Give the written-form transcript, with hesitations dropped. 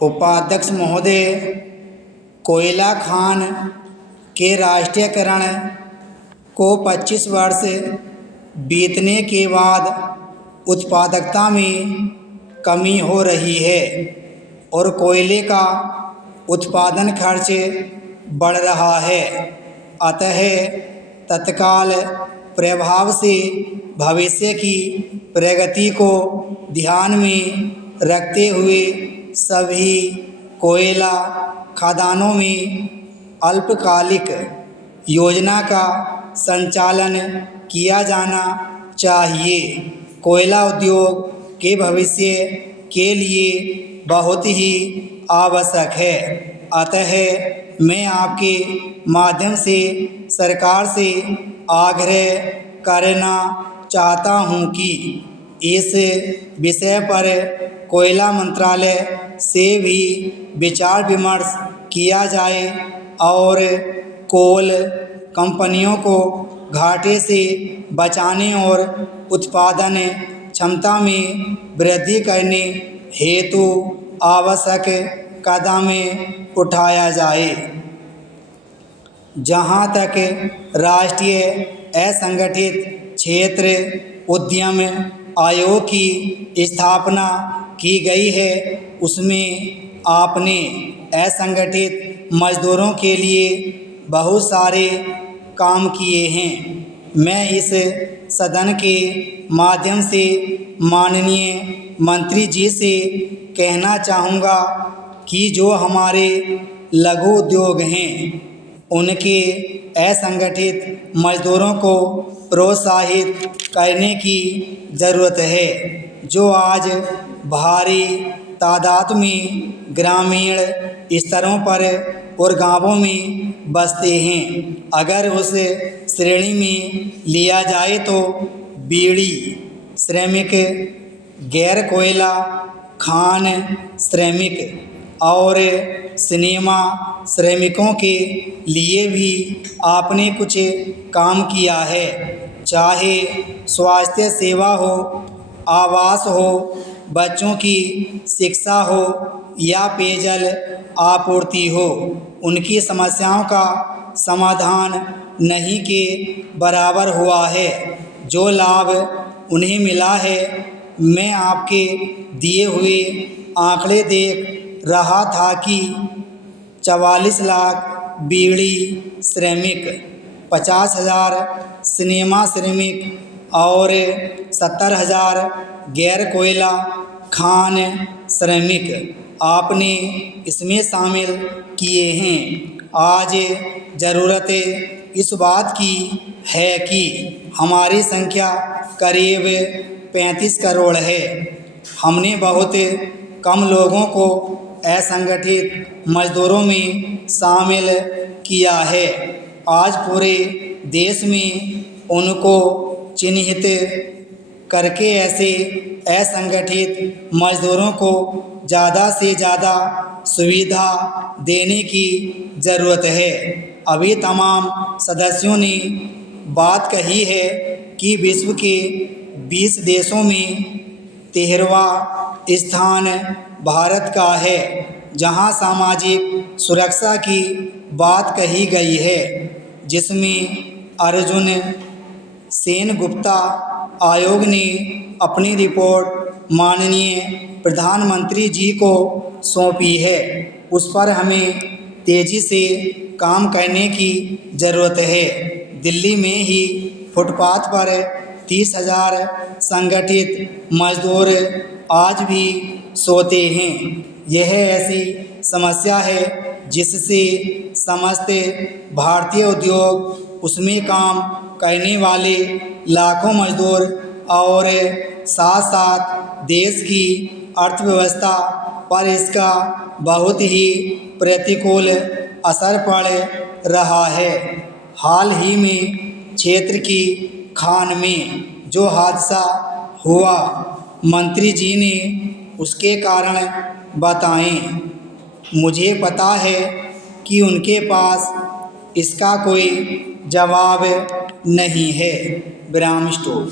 उपाध्यक्ष महोदय, कोयला खान के राष्ट्रीयकरण को 25 वर्ष बीतने के बाद उत्पादकता में कमी हो रही है और कोयले का उत्पादन खर्च बढ़ रहा है। अतः तत्काल प्रभाव से भविष्य की प्रगति को ध्यान में रखते हुए सभी कोयला खदानों में अल्पकालिक योजना का संचालन किया जाना चाहिए। कोयला उद्योग के भविष्य के लिए बहुत ही आवश्यक है। अतः मैं आपके माध्यम से सरकार से आग्रह करना चाहता हूं कि इस विषय पर कोयला मंत्रालय से भी विचार विमर्श किया जाए और कोल कंपनियों को घाटे से बचाने और उत्पादन क्षमता में वृद्धि करने हेतु आवश्यक कदम उठाया जाए। जहां तक राष्ट्रीय असंगठित क्षेत्र उद्यम आयोग की स्थापना की गई है, उसमें आपने असंगठित मजदूरों के लिए बहुत सारे काम किए हैं। मैं इस सदन के माध्यम से माननीय मंत्री जी से कहना चाहूँगा कि जो हमारे लघु उद्योग हैं उनके असंगठित मजदूरों को प्रोत्साहित करने की ज़रूरत है, जो आज भारी तादाद में ग्रामीण स्तरों पर और गांवों में बसते हैं। अगर उस श्रेणी में लिया जाए तो बीड़ी श्रमिक, गैर कोयला खान श्रमिक और सिनेमा श्रमिकों के लिए भी आपने कुछ काम किया है। चाहे स्वास्थ्य सेवा हो, आवास हो, बच्चों की शिक्षा हो या पेयजल आपूर्ति हो, उनकी समस्याओं का समाधान नहीं के बराबर हुआ है। जो लाभ उन्हें मिला है, मैं आपके दिए हुए आंकड़े देख रहा था कि 44 लाख बीड़ी श्रमिक, 50,000 सिनेमा श्रमिक और 70,000 गैर कोयला खान श्रमिक आपने इसमें शामिल किए हैं। आज ज़रूरत इस बात की है कि हमारी संख्या करीब 35 करोड़ है। हमने बहुत कम लोगों को असंगठित मजदूरों में शामिल किया है। आज पूरे देश में उनको चिन्हित करके ऐसे असंगठित मजदूरों को ज़्यादा से ज़्यादा सुविधा देने की ज़रूरत है। अभी तमाम सदस्यों ने बात कही है कि विश्व के 20 देशों में 13वां स्थान भारत का है, जहां सामाजिक सुरक्षा की बात कही गई है, जिसमें अर्जुन सेनगुप्ता आयोग ने अपनी रिपोर्ट माननीय प्रधानमंत्री जी को सौंपी है। उस पर हमें तेज़ी से काम करने की ज़रूरत है। दिल्ली में ही फुटपाथ पर 30,000 संगठित मजदूर आज भी सोते हैं। यह ऐसी समस्या है जिससे समस्त भारतीय उद्योग, उसमें काम करने वाले लाखों मजदूर और साथ साथ देश की अर्थव्यवस्था पर इसका बहुत ही प्रतिकूल असर पड़ रहा है। हाल ही में क्षेत्र की खान में जो हादसा हुआ, मंत्री जी ने उसके कारण बताएं। मुझे पता है कि उनके पास इसका कोई जवाब नहीं है। विराम स्टॉप।